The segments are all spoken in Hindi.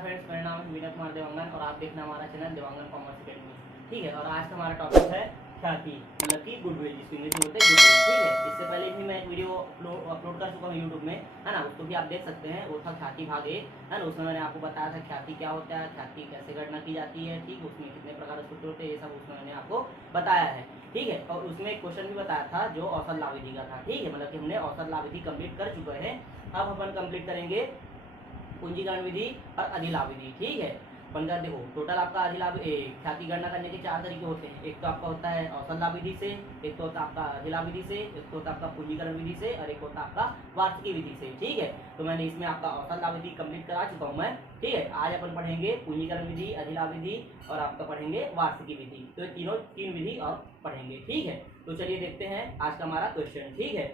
नमस्कार फ्रेंड्स, मेरा नाम है विनय कुमार देवांगन और आप देखना हमारा चैनल देवांगन कॉमर्स अकेडमी। ठीक है, और आज का हमारा टॉपिक है ख्याति, मतलब कि गुडविल, जिसको इंग्लिश में बोलते हैं गुडविल। ठीक है, इससे पहले भी मैं एक वीडियो अपलोड कर चुका हूँ यूट्यूब में, है ना। उसको भी आप देख सकते हैं, वो था ख्याति भाग 1, है ना। उसमें मैंने आपको बताया था ख्याति क्या होता है, ख्याति कैसे गणना की जाती है, ठीक, उसमें कितने प्रकार के सूत्र होते हैं, ये सब उसमें मैंने आपको बताया है। ठीक है, और उसमें एक क्वेश्चन भी बताया था जो औसत लाभ विधि का था। ठीक है, मतलब कि हमने औसत लाभ विधि कंप्लीट कर चुके हैं। अब अपन कंप्लीट करेंगे पूंजीकरण विधि और अधिलाभ विधि। ठीक है, बनकर देखो, टोटल आपका अधिलाभ ख्याति गणना करने के 4 तरीके होते हैं। एक तो आपका होता है औसत लाभ विधि से, एक तो होता है आपका अधिलाभ विधि से, एक तो होता है आपका पूंजीकरण विधि से, और एक होता है आपका वार्षिकी विधि से। ठीक है, तो मैंने इसमें आपका औसत लाभ विधि कंप्लीट करा चुका हूँ मैं। ठीक है, आज अपन पढ़ेंगे पूंजीकरण विधि, अधिलाभ विधि और आपका पढ़ेंगे वार्षिकी विधि। तो तीन विधि और पढ़ेंगे। ठीक है, तो चलिए देखते हैं आज का हमारा क्वेश्चन। ठीक है,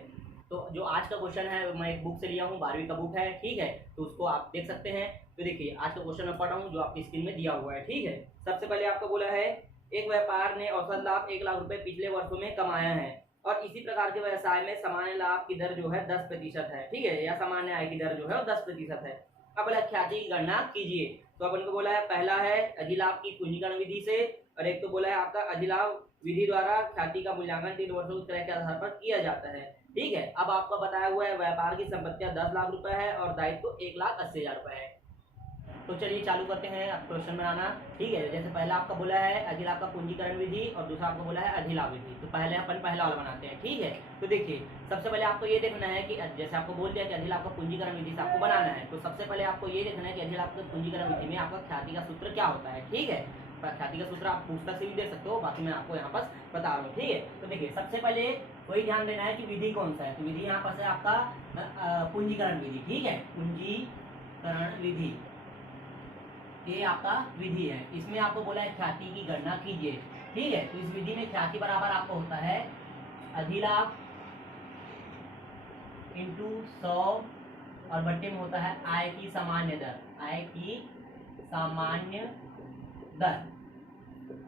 तो जो आज का क्वेश्चन है मैं एक बुक से लिया हूँ, 12वीं का बुक है। ठीक है, तो उसको आप देख सकते हैं। तो देखिए आज का क्वेश्चन मैं पढ़ रहा हूँ जो आपकी स्क्रीन में दिया हुआ है। ठीक है, सबसे पहले आपको बोला है एक व्यापार ने औसत लाभ 1 लाख रुपए पिछले वर्षों में कमाया है और इसी प्रकार के व्यवसाय में सामान्य लाभ की दर जो है 10% है। ठीक है, या सामान्य आय की दर जो है वो 10% है। अब बोला ख्याति की गणना कीजिए। तो अपन को बोला है पहला है अधिलाभ की पूंजीकरण विधि से, और एक तो बोला है आपका अधिलाभ विधि द्वारा ख्याति का मूल्यांकन 3 वर्षों के क्रय के आधार पर किया जाता है। ठीक है, अब आपका बताया हुआ है व्यापार की संपत्तियां 10 लाख रुपए है और दायित्व 1,80,000 रुपए है। तो चलिए चालू करते हैं अब क्वेश्चन बनाना। ठीक है, जैसे पहला आपका बोला है अधिलाभ का पूंजीकरण विधि और दूसरा आपको बोला है अधिलाभ विधि। तो पहले अपन पहला वाला बनाते हैं। ठीक है, तो देखिए सबसे पहले आपको ये देखना है कि जैसे आपको बोल दिया कि अधिलाभ का पूंजीकरण विधि से आपको बनाना है, तो सबसे पहले आपको ये देखना है कि अधिलाभ का पूंजीकरण विधि में आपका ख्याति का सूत्र क्या होता है। ठीक है, ख्याति का सूत्र आप पुस्तक से भी दे सकते हो, बाकी मैं आपको यहाँ पर बता रहा हूँ। ठीक है, तो देखिए सबसे पहले वही ध्यान देना है कि विधि कौन सा है। तो विधि यहाँ पर है आपका पूंजीकरण विधि। ठीक है, पूंजीकरण विधि ये आपका विधि है। इसमें आपको बोला है ख्याति की गणना कीजिए। ठीक है, तो इस विधि में ख्याति बराबर आपको होता है अधिलाभ इंटू 100 और बट्टे में होता है आय की सामान्य दर, आय की सामान्य दर।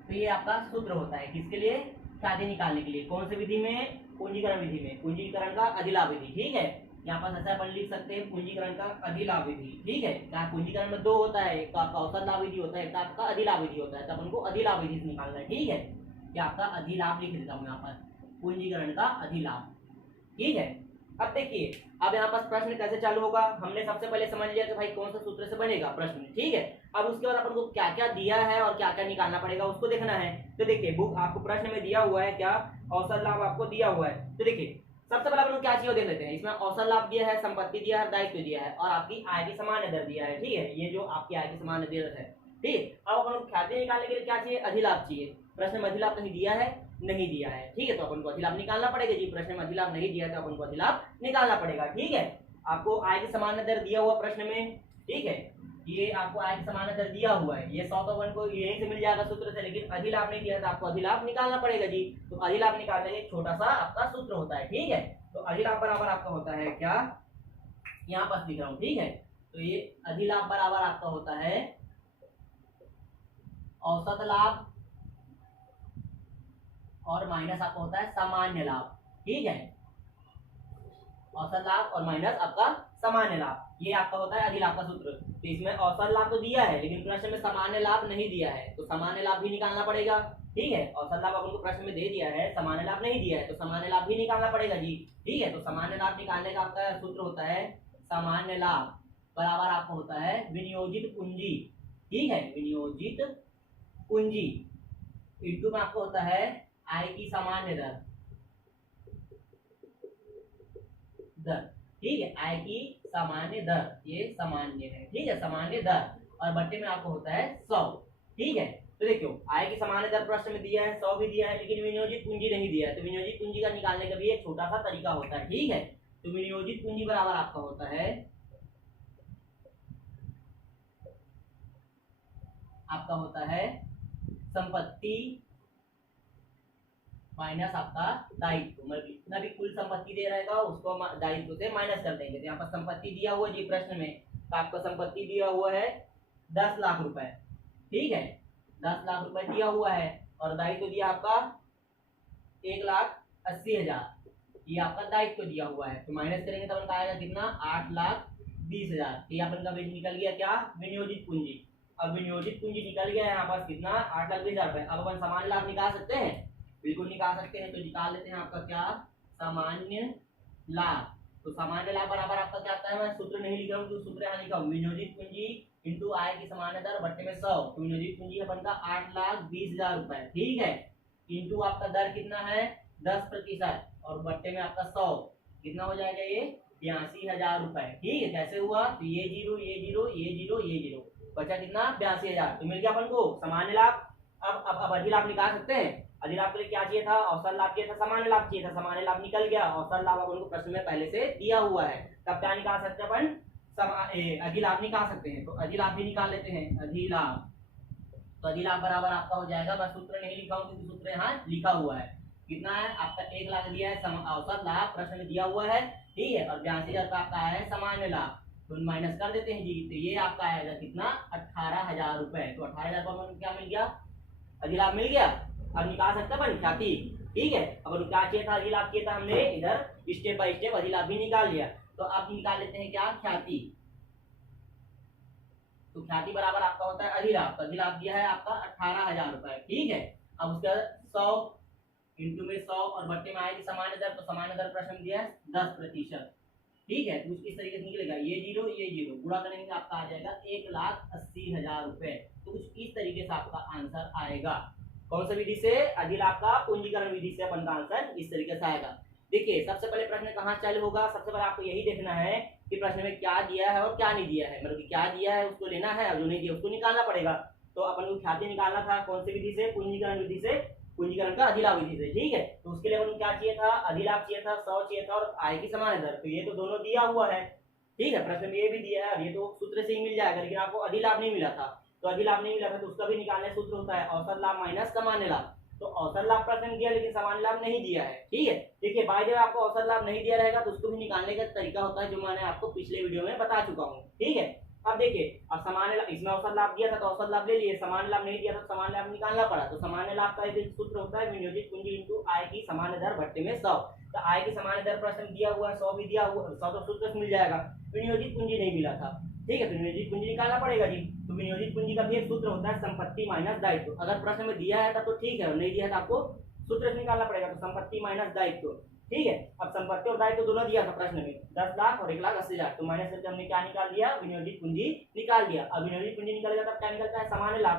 तो ये आपका सूत्र होता है किसके लिए, ख्याति निकालने के लिए। कौन सी विधि में, पूंजीकरण विधि में, पूंजीकरण का अधिलाभ विधि। ठीक है, यहाँ पर ऐसा अपन लिख सकते हैं पूंजीकरण का अधिलाभ विधि। ठीक है, क्या पूंजीकरण में 2 होता है, एक तो आपका औसत लाभ विधि होता है, एक आपका अधिलाभ विधि होता है। तो अपन को अधिलाभ विधि से निकालना है। ठीक है, क्या आपका अधिलाभ लिख देता हूँ यहाँ पर, पूंजीकरण का अधिलाभ। ठीक है, अब देखिए अब यहाँ पर प्रश्न कैसे चालू होगा। हमने सबसे पहले समझ लिया कि भाई कौन सा सूत्र से बनेगा प्रश्न। ठीक है, अब उसके बाद अपन को क्या क्या दिया है और क्या क्या निकालना पड़ेगा उसको देखना है। तो देखिए बुक आपको प्रश्न में दिया हुआ है क्या, औसत लाभ आपको दिया हुआ है। तो देखिए सबसे पहले अपन क्या चाहिए देख लेते हैं। इसमें औसत लाभ दिया है, संपत्ति दिया है, दायित्व दिया है और आपकी आय की सामान्य दर दिया है। ठीक है, ये जो आपकी आय की सामान्य दर है। ठीक, अब अपन को ख्याति निकालने के लिए क्या चाहिए, अधिलाभ चाहिए। प्रश्न में अधिलाभ कहीं दिया है, नहीं दिया है। ठीक है, तो अपन को अधिलाभ निकालना पड़ेगा जी। प्रश्न में अधिलाभ नहीं दिया है तो अपन को अधिलाभ निकालना पड़ेगा। ठीक है, आपको आय की सामान्य दर दिया हुआ प्रश्न में। ठीक है, ये आपको आय की सामान्य दर दिया हुआ है, ये 100 तो अपन को यहीं से मिल जाएगा सूत्र से, लेकिन अधिलाभ नहीं दिया तो आपको अधिलाभ निकालना पड़ेगा जी। तो अधिलाभ निकालने के छोटा सा आपका सूत्र होता है। ठीक है, तो अधिलाभ बराबर आपका होता है क्या, यहाँ पर लिख रहा हूँ। ठीक है, तो ये अधिलाभ बराबर आपका होता है औसत लाभ और माइनस आपका होता है सामान्य लाभ। ठीक है, औसत लाभ और माइनस आपका सामान्य लाभ, ये आपका होता है अधिलाभ का सूत्र। तो इसमें औसत लाभ तो दिया है लेकिन प्रश्न में सामान्य लाभ नहीं दिया है, तो सामान्य लाभ भी निकालना पड़ेगा। ठीक है, औसत लाभ अपन को प्रश्न में दे दिया है, सामान्य लाभ नहीं दिया है, तो सामान्य लाभ भी निकालना पड़ेगा जी। ठीक है, तो सामान्य लाभ निकालने का आपका सूत्र होता है सामान्य लाभ बराबर आपका होता है विनियोजित पूंजी। ठीक है, विनियोजित पूंजी इंटू में आपको होता है आय की सामान्य दर। ठीक है, आय की सामान्य दर, ये सामान्य है। ठीक है, सामान्य दर और बट्टे में आपको होता है 100। ठीक है, तो देखियो आय की सामान्य दर प्रश्न में दिया है, 100 भी दिया है, लेकिन विनियोजित पूंजी नहीं दिया है। तो विनियोजित पूंजी का निकालने का भी एक छोटा सा तरीका होता है। ठीक है, तो विनियोजित पूंजी बराबर आपका होता है संपत्ति माइनस आपका दायित्व, मतलब जितना भी कुल संपत्ति दे रहेगा उसको दायित्व से माइनस कर देंगे। तो यहाँ पर संपत्ति दिया हुआ जी प्रश्न में, तो आपका संपत्ति दिया हुआ है 10 लाख रुपए। ठीक है, 10 लाख रुपए दिया हुआ है और दायित्व दिया आपका 1,80,000, ये आपका दायित्व दिया हुआ है। तो माइनस करेंगे तो आएगा कितना, 8,10,000। 20,000। ये अपन का निकल गया क्या, विनियोजित पूंजी। अब विनियोजित पूंजी निकल गया यहाँ पास कितना, 8,20,000 रुपए। अब अपन सामान्य लाभ निकाल सकते हैं, बिल्कुल निकाल सकते हैं। तो निकाल लेते हैं आपका क्या, सामान्य लाभ। तो सामान्य लाभ बराबर आपका क्या आता है, मैं सूत्र नहीं लिखा हूँ तो सूत्र यहाँ लिखा हूँ, विनियोजित पूंजी इंटू आय की सामान्य दर बट्टे में 100। तो विनियोजित पूंजी अपन का 8,20,000 रुपए, ठीक है, इंटू आपका दर कितना है 10% और बट्टे में आपका 100, कितना हो जाएगा ये 82,000 रुपए। ठीक है, कैसे हुआ, तो ये जीरो ये जीरो ये जीरो ये जीरो, बचा कितना 82,000। तो मिल गया अपन को सामान्य लाभ। अब अधिलाभ निकाल सकते हैं। अधिलाभ के लिए क्या चाहिए था, अवसर लाभ चाहिए था, सामान्य लाभ चाहिए था। सामान्य लाभ निकल गया, अवसर लाभ अपन को प्रश्न में पहले से दिया हुआ है। तब क्या निकाल सकते हैं अपन, अधिलाभ निकाल सकते हैं। तो अधिलाभ भी निकाल लेते हैं, अधिलाभ। तो अधिलाभ बराबर आपका हो जाएगा, मैं सूत्र नहीं लिखा हूँ क्योंकि सूत्र यहाँ लिखा हुआ है। कितना है आपका 1 लाख दिया है अवसर लाभ, प्रश्न में दिया हुआ है, ठीक है, और 82,000 का आपका है सामान्य लाभ। तो माइनस कर देते हैं जी, तो ये आपका आएगा कितना 18,000 रुपए। तो 18,000 रुपए क्या मिल गया, अधिलाभ मिल गया। अब निकाल सकते हैं अपन ख्याति, ठीक है। अब क्या चाहिए था, अधिलाभ चाहिए था, हमने इधर स्टेप बाय स्टेप अधिलाभ भी निकाल लिया। तो अब निकाल लेते हैं क्या, ख्याति। तो ख्याति बराबर आपका होता है अधिलाभ। तो अधिलाभ दिया है आपका 18,000 रुपए, ठीक है। अब उसका 100 इंटू में 100 और बट्टे में आएगी सामान्य दर। तो सामान्य दर प्रश्न दिया है 10%, ठीक है। तो इस तरीके से निकलेगा, ये जीरो गुणा करेंगे तो आपका आ जाएगा 1,80,000 रुपए। तो कुछ इस तरीके से आपका आंसर आएगा। कौन सा विधि से, अधिलाभ का पूंजीकरण विधि से अपन का आंसर इस तरीके से आएगा। देखिए सबसे पहले प्रश्न कहाँ चालू होगा, सबसे पहले आपको यही देखना है कि प्रश्न में क्या दिया है और क्या नहीं दिया है। मतलब कि क्या दिया है उसको लेना है और जो नहीं दिया उसको निकालना पड़ेगा। तो अपन को ख्याति निकालना था, कौन सी विधि से, पूंजीकरण विधि से, पूंजीकरण का अधिलाभ विधि से, ठीक है। तो उसके लिए अपन क्या चाहिए था, अधिलाभ चाहिए था, 100 चाहिए था और आय की सामान्य दर। तो ये तो दोनों दिया हुआ है, ठीक है, प्रश्न में ये भी दिया है, ये तो सूत्र से ही मिल जाएगा। लेकिन आपको अधिलाभ नहीं मिला था, तो अधिलाभ नहीं मिला था तो उसका भी निकालने सूत्र होता है औसत लाभ माइनस सामान्य लाभ। तो औसत लाभ प्रश्न दिया लेकिन सामान्य लाभ नहीं दिया है, ठीक है। देखिए बाय द वे आपको औसत लाभ नहीं दिया रहेगा तो उसको भी निकालने का तरीका होता है जो मैंने आपको पिछले वीडियो में बता चुका हूँ, ठीक है। अब देखिए, अब सामान्य लाभ, इसमें औसत लाभ दिया था तो औसत लाभ ले लिए, सामान्य लाभ नहीं दिया था तो सामान्य लाभ निकालना पड़ा। तो सामान्य लाभ का एक सूत्र होता है विनियोजित पूंजी इंटू आय की सामान्य दर बट्टे में 100। तो आय की सामान्य दर प्रश्न दिया हुआ है, 100 भी दिया हुआ, 100 तो सूत्र से मिल जाएगा। विनियोजित पूंजी नहीं मिला था, ठीक है, तो विनियोजित पूंजी निकालना पड़ेगा जी। तो विनियोजित पूंजी का भी एक सूत्र होता है संपत्ति माइनस दायित्व। अगर प्रश्न में दिया है तब तो ठीक है, और नहीं दिया है तो आपको सूत्र से निकालना पड़ेगा। तो संपत्ति माइनस दायित्व, ठीक है। अब संपत्ति और दायित्व दोनों दिया था प्रश्न में, 10 लाख और 1,80,000। तो माइनस करके हमने क्या निकाल दिया, विनियोजित पूंजी निकाल दिया। अब विनियोजित पूंजी निकल गया तब क्या निकलता है, सामान्य लाभ।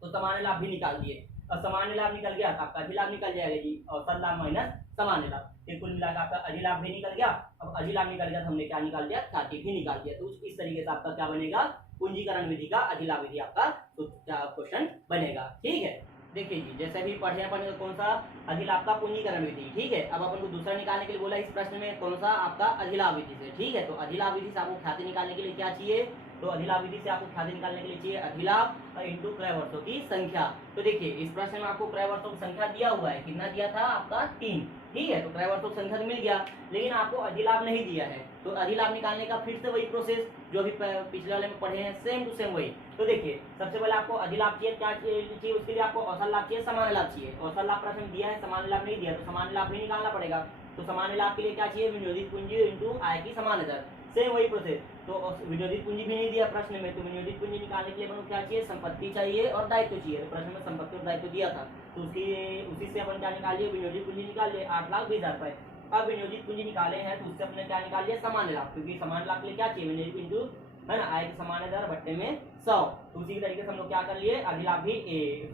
तो सामान्य लाभ भी निकाल दिए। अब सामान्य लाभ निकल गया तो आपका अधिलाभ निकल जाएगा जी, औसत लाभ माइनस सामान्य लाभ। फिर कुल मिलाकर आपका अधिलाभ भी निकल गया। अब अधिलाभ निकल गया तो हमने क्या निकाल दिया, ख्याति भी निकाल दिया। तो इस तरीके से आपका क्या बनेगा, पूंजीकरण विधि का अधिलाभ विधि आपका क्वेश्चन बनेगा, ठीक है। देखिए जी, जैसे भी पढ़े अपन कौन सा, अधिलाभ का पूंजीकरण विधि, ठीक है। अब अपन को दूसरा निकालने के लिए बोला इस प्रश्न में कौन सा, आपका अधिलाभ विधि से, ठीक है। तो अधिलाभ विधि से आपको ख्याति निकालने के लिए क्या चाहिए, तो अधिलाभ विधि से आपको ख्याति निकालने के लिए चाहिए अधिलाभ इंटू क्रय वर्षों की संख्या। तो देखिए इस प्रश्न में आपको क्रय वर्षों की संख्या दिया हुआ है, कितना दिया था आपका 3, ठीक है। तो क्रय वर्षों की संख्या तो मिल गया, लेकिन आपको अधिलाभ नहीं दिया है। तो अधिलाभ निकालने का फिर से वही प्रोसेस जो अभी पिछले वाले में पढ़े हैं, सेम टू सेम वही। तो देखिए सबसे पहले आपको अधिलाभ चाहिए, क्या चाहिए, उसके लिए आपको औसत लाभ चाहिए, सामान्य लाभ चाहिए। औसत लाभ प्रश्न दिया है, सामान्य लाभ नहीं दिया, तो सामान्य लाभ भी निकालना पड़ेगा। तो सामान्य लाभ के लिए क्या चाहिए, विनियोजित पूंजी इंटू आय की सामान्य दर, सेम वही प्रोसेस। तो विनियोजित पूंजी भी नहीं दिया प्रश्न में, तो विनियोजित पूंजी निकालने के लिए अपन क्या चाहिए, संपत्ति चाहिए और दायित्व चाहिए। तो प्रश्न में संपत्ति और दायित्व दिया था, तो उसी से अपन क्या निकाल लिए, विनियोजित पूंजी निकाल लिए 8,20,000 रुपए। अब विनियोजित पूंजी निकाले हैं तो उससे अपने क्या निकाल लिया, सामान्य लाभ, क्योंकि सामान्य लाभ के लिए क्या चाहिए, विनियोजित इंटू है ना आय की सामान्य दर बट्टे में 100। तो उसी तरीके से हम लोग क्या कर लिए, अधिलाभ भी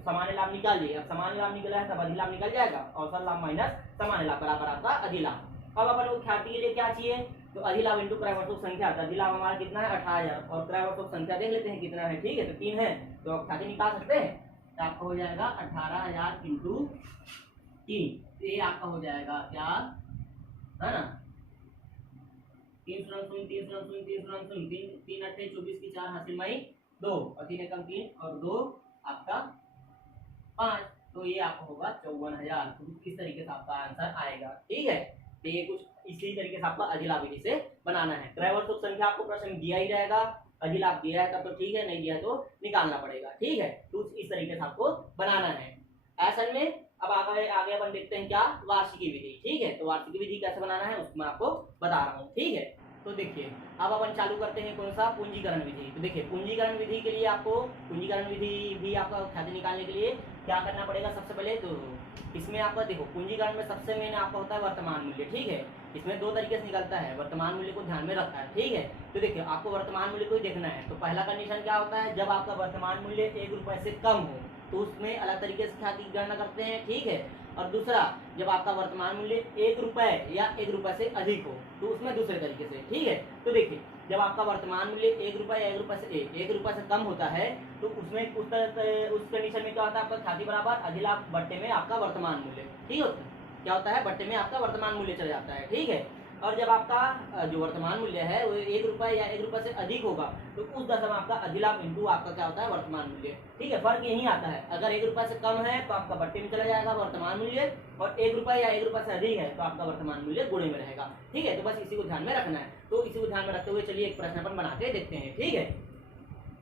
सामान्य लाभ निकाल लिए। अब सामान्य लाभ निकला है तब अधिलाभ निकल जाएगा, औसत लाभ माइनस सामान्य लाभ बराबर आपका अधिलाभ। अब अपन को ख्याति के लिए क्या चाहिए, तो अधिलाभ इंटू क्रय वर्षों की संख्या। अधिलाभ हमारा कितना है 18,000 और क्रय वर्षों की संख्या देख लेते हैं कितना है, ठीक है, तो 3 है। तो आप ख्याति निकाल सकते हैं, तो आपका हो जाएगा 18,000 इंटू 3। ये आपका हो जाएगा क्या, है ना, 3 शून्य शून्य 3 शून्य शून्य 3 शून्य शून्य 3 8 24 की 4 हासिल माई 2 और 3 एकम 3 और 2 आपका 5। तो ये आपका होगा 54,000। तो किस तरीके से आपका आंसर आएगा, ठीक है। तो ये कुछ इसी तरीके से आपका अधिलाभ विधि से बनाना है। क्रय वर्षों की संख्या आपको प्रश्न में दिया ही रहेगा, अधिलाभ दिया है तब तो ठीक है, नहीं दिया तो निकालना पड़ेगा, ठीक है। तो इस तरीके से आपको बनाना है। ऐसा में अब आगे आगे अपन देखते हैं क्या, वार्षिकी विधि, ठीक है। तो वार्षिकी विधि कैसे बनाना है उसको मैं आपको बता रहा हूँ, ठीक है। तो देखिए अब अपन चालू करते हैं कौन सा, पूंजीकरण विधि। तो देखिए पूंजीकरण विधि के लिए आपको, पूंजीकरण विधि भी आपका ख्याति निकालने के लिए क्या करना पड़ेगा, सबसे पहले तो इसमें आपका देखो पूंजीकरण में सबसे मेन आपका होता है वर्तमान मूल्य, ठीक है। इसमें दो तरीके से निकलता है, वर्तमान मूल्य को ध्यान में रखा है, ठीक है। तो देखिए आपको वर्तमान मूल्य को ही देखना है। तो पहला कंडीशन क्या होता है, जब आपका वर्तमान मूल्य 1 रुपए से कम हो तो उसमें अलग तरीके से ख्याति की गणना करते हैं, ठीक है। और दूसरा, जब आपका वर्तमान मूल्य 1 रुपए या 1 रुपए से अधिक हो तो उसमें दूसरे तरीके से, ठीक है। तो देखिए जब आपका वर्तमान मूल्य 1 रुपए या 1 रुपए से कम होता है तो उसमें उस कंडीशन में क्या होता है, आपका ख्याति बराबर अधिलाभ बट्टे में आपका वर्तमान मूल्य, ठीक होता है। क्या होता है, बट्टे में आपका वर्तमान मूल्य चला जाता है, ठीक है। और जब आपका जो वर्तमान मूल्य है वो 1 रुपए या 1 रुपए से अधिक होगा तो उस दशा में आपका अधिलाभ इंटू आपका क्या होता है, वर्तमान मूल्य, ठीक है। फर्क यही आता है, अगर 1 रुपए से कम है तो आपका बट्टे में चला जाएगा वर्तमान मूल्य, और 1 रुपए या 1 रुपए से अधिक है तो आपका वर्तमान मूल्य गुणे में रहेगा, ठीक है। तो बस इसी को ध्यान में रखना है। तो इसी को ध्यान में रखते हुए चलिए एक प्रश्न अपन बना के देखते हैं, ठीक है।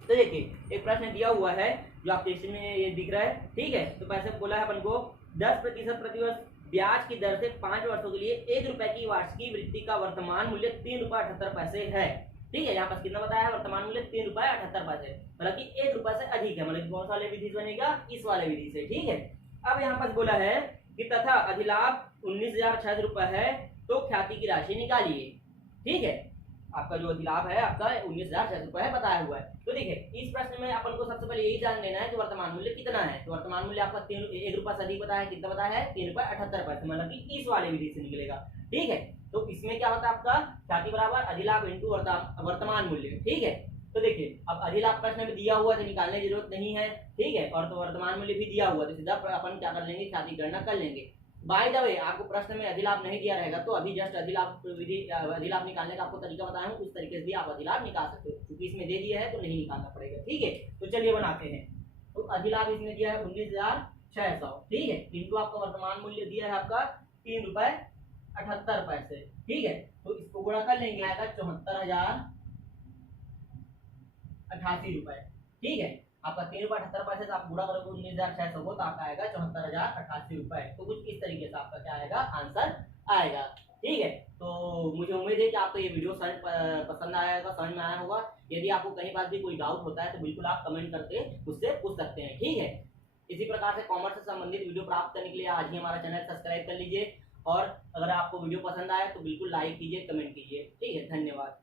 तो देखिए एक प्रश्न दिया हुआ है जो आपके इसमें ये दिख रहा है, ठीक है। तो पैसे बोला है अपन को 10% प्रतिवर्ष ब्याज की दर से 5 वर्षों के लिए 1 रुपए की वार्षिक वृद्धि का वर्तमान मूल्य 3 रुपए 78 पैसे है, ठीक है। यहाँ पर कितना बताया है, वर्तमान मूल्य 3 रुपए 78 पैसे, मतलब कि 1 रुपए से अधिक है, मतलब कौन सा वाले विधि से बनेगा, इस वाले विधि से, ठीक है। अब यहाँ पर बोला है कि तथा अधिलाभ 19,006 रुपए है तो ख्याति की राशि निकालिए, ठीक है। आपका जो अधिलाभ है आपका 19,006 रुपए है बताया हुआ है। तो देखिए इस प्रश्न में अपन को सबसे पहले यही जान लेना है कि वर्तमान मूल्य कितना है। तो वर्तमान मूल्य आपका 1 रुपए से अधिक बताया है, कितना बताया है, 3 रुपए 78 पैसे, मतलब कि इस वाले विधि से निकलेगा, ठीक है। तो इसमें क्या होता है आपका ख्याति बराबर अधिलाभ इंटू वर्तमान मूल्य, ठीक है। तो देखिए अब अधिलाभ प्रश्न में दिया हुआ तो निकालने की जरूरत नहीं है, ठीक है। और तो वर्तमान मूल्य भी दिया हुआ तो सीधा अपन क्या कर लेंगे, ख्याति गणना कर लेंगे। बाय द वे आपको प्रश्न में अधिलाभ नहीं दिया रहेगा तो अभी जस्ट अधिलाभ विधि, अधिलाभ निकालने का आपको तरीका बताया हूं, उस तरीके से भी आप अधिलाभ निकाल सकते हो। क्योंकि इसमें दे दिया है तो नहीं निकालना पड़ेगा, ठीक है। तो चलिए बनाते हैं। तो अधिलाभ इसमें दिया है 19,600, ठीक है, इंटू आपका वर्तमान मूल्य दिया है आपका 3 रुपए 78 पैसे, ठीक है। तो इसको गुणा कर लेंगे, आएगा 74,088 रुपए, ठीक है। आपका 3 रुपए 78 पैसे से आप गुणा करोगे 19,600 को तो आपका आएगा 74,088 रुपए। तो कुछ इस तरीके से आपका क्या आएगा, आंसर आएगा, ठीक है। तो मुझे उम्मीद है कि आपको ये वीडियो पसंद आया होगा, समझ में आया होगा। यदि आपको कहीं बात भी कोई डाउट होता है तो बिल्कुल आप कमेंट करके मुझसे पूछ सकते हैं, ठीक है। इसी प्रकार से कॉमर्स से संबंधित वीडियो प्राप्त करने के लिए आज ही हमारा चैनल सब्सक्राइब कर लीजिए, और अगर आपको वीडियो पसंद आया तो बिल्कुल लाइक कीजिए, कमेंट कीजिए, ठीक है। धन्यवाद।